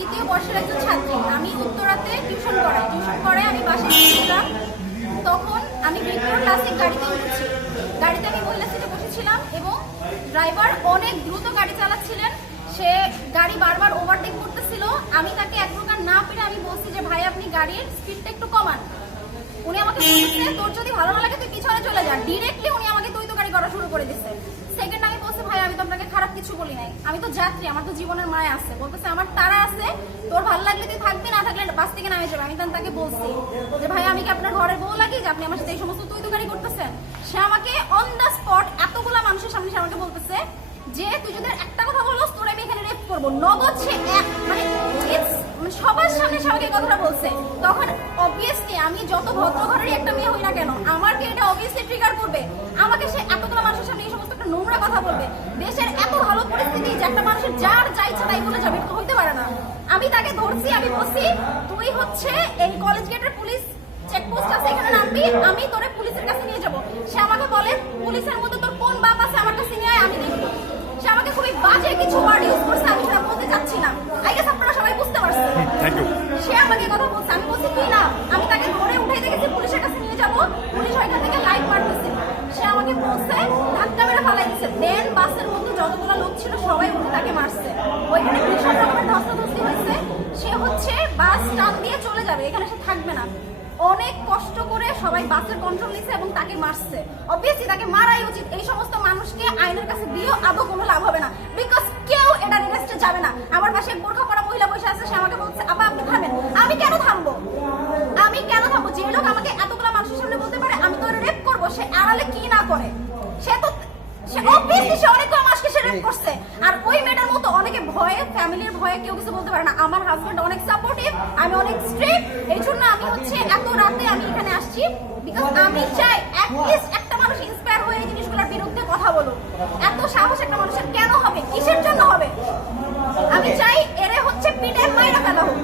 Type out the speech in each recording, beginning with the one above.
তৃতীয় বর্ষের একজন ছাত্রী। আমি উত্তরাতে টিউশন করাই আমি বাসায় ছিলাম। তখন আমি ভিক্টোর ক্লাসিক গাড়িতে উঠেছি। গাড়িতে আমি মহিলা সিটে বসেছিলাম এবং ড্রাইভার অনেক দ্রুত গাড়ি চালাচ্ছিলেন। সে গাড়ি বারবার ওভারটেক করতেছিল। আমি তাকে এক প্রকার না পেরে আমি বলছি যে ভাই আপনি গাড়ির স্পিডটা একটু কমান। উনি আমাকে বলছে তোর যদি ভালো না লাগে তুই পিছনে চলে যা। ডিরেক্টলি উনি আমাকে তুই তো গাড়ি করা শুরু করে দিচ্ছে। সেকেন্ড আমি বলছি ভাই আমি তো আপনাকে খারাপ কিছু বলি নাই, আমি তো যাত্রী, আমার তো জীবনের মায়া আছে। বলতেছে আমার তারা আছে, তোর ভালো লাগলে তুই থাকবি, না থাকলে বাস থেকে নামে যাবে। আমি তাকে বলছি যে ভাই আমি কি আপনার ঘরের বউ লাগি যে আপনি আমার সাথে এই সমস্ত তুই তো গাড়ি করতেছেন। সে আমাকে অন দ্য স্পট এতগুলা মানুষের সামনে আমাকে বলতেছে যে তুই যদি একটা কথা বলস তোর আমি এখানে রেপ করবো। নগদ সে মানে সবার সামনে সবাইকে কথাটা বলছে। তখন অবভিয়াসলি আমি যত ভদ্র ঘরেরই একটা মেয়ে হই না কেন আমাকে এটা অবভিয়াসলি ট্রিগার করবে। আমাকে সে এতগুলো মানুষের সামনে এই সমস্ত একটা নোংরা কথা বলবে। দেশের এত ভালো পরিস্থিতি যে একটা মানুষের যার যা ইচ্ছা তাই বলে যাবে, এটা হইতে পারে না। আমি তাকে ধরছি, আমি বলছি তুই হচ্ছে এই কলেজ গেটের পুলিশ চেকপোস্ট আছে এখানে নামবি, আমি তোরে পুলিশের কাছে নিয়ে যাব। সে আমাকে বলে পুলিশের মধ্যে তোর কোন বাপ আছে আমার কাছে নিয়ে আয় আমি দেখবো। সে আমাকে খুবই বাজে কিছু ওয়ার্ড ইউজ করছে, আমি সেটা বলতে চাচ্ছি না। আই গেস আপনারা সবাই বুঝতে পারছেন। সে আমাকে কথা বলছে, আমি বলছি তুই না। আমি তাকে ধরে উঠাই দেখেছি পুলিশের কাছে নিয়ে যাব, পুলিশ ওইখান থেকে লাইট মারতেছে। সে আমাকে বলছে ধাক্কা মেরে ফালাই দিচ্ছে। দেন বাসের মধ্যে যতগুলো লোক ছিল সবাই উঠে তাকে মারছে। ওইখানে ভীষণ রকমের ধস্তাধস্তি হয়েছে। সে হচ্ছে বাস টান দিয়ে চলে যাবে, এখানে সে থাকবে না। অনেক কষ্ট করে সবাই বাসের কন্ট্রোল নিচ্ছে এবং তাকে মারছে। অবভিয়াসলি তাকে মারাই উচিত। এই সমস্ত মানুষকে আইনের কাছে দিয়েও আদৌ কোনো লাভ হবে না, বিকজ কেউ এটা রিকোয়েস্টে যাবে না। আমার পাশে বোরখা পরা মহিলা বসে আছে, সে আমাকে বলছে আপা আপনি থামেন। আমি কেন থামবো? আমি কেন থামবো? যে লোক আমাকে এতগুলো মানুষের সামনে বলতে পারে আমি তো রেপ করবো, সে আড়ালে কি না করে। সে তো অবভিয়াসলি সে অনেকগুলো মানুষকে সে রেপ করছে। আর ওই মেয়েটার মতো অনেকে ভয়ে, ফ্যামিলির ভয়ে কেউ কিছু বলতে পারে না। আমার হাজবেন্ড অনেক সাপোর্টিভ, আমি অনেক স্ট্রিক্ট। এই জন্য আমি হচ্ছে এত রাতে আমি এখানে আসছি, বিকজ আমি চাই অ্যাটলিস্ট একটা মানুষ ইন্সপায়ার হয়ে এই জিনিসগুলোর বিরুদ্ধে কথা বলুক। এত সাহস একটা মানুষের কেন হবে? কিসের জন্য হবে? আমি চাই এরা হচ্ছে পিঠে মাইরা ফেলা হোক।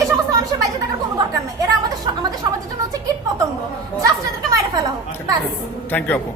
এই সমস্ত মানুষের বাইরে থাকার কোনো দরকার নাই। এরা আমাদের সমাজের জন্য হচ্ছে কীট পতঙ্গ। জাস্ট এদেরকে মাইরা ফেলা হোক, ব্যাস। থ্যাংক ইউ আপু।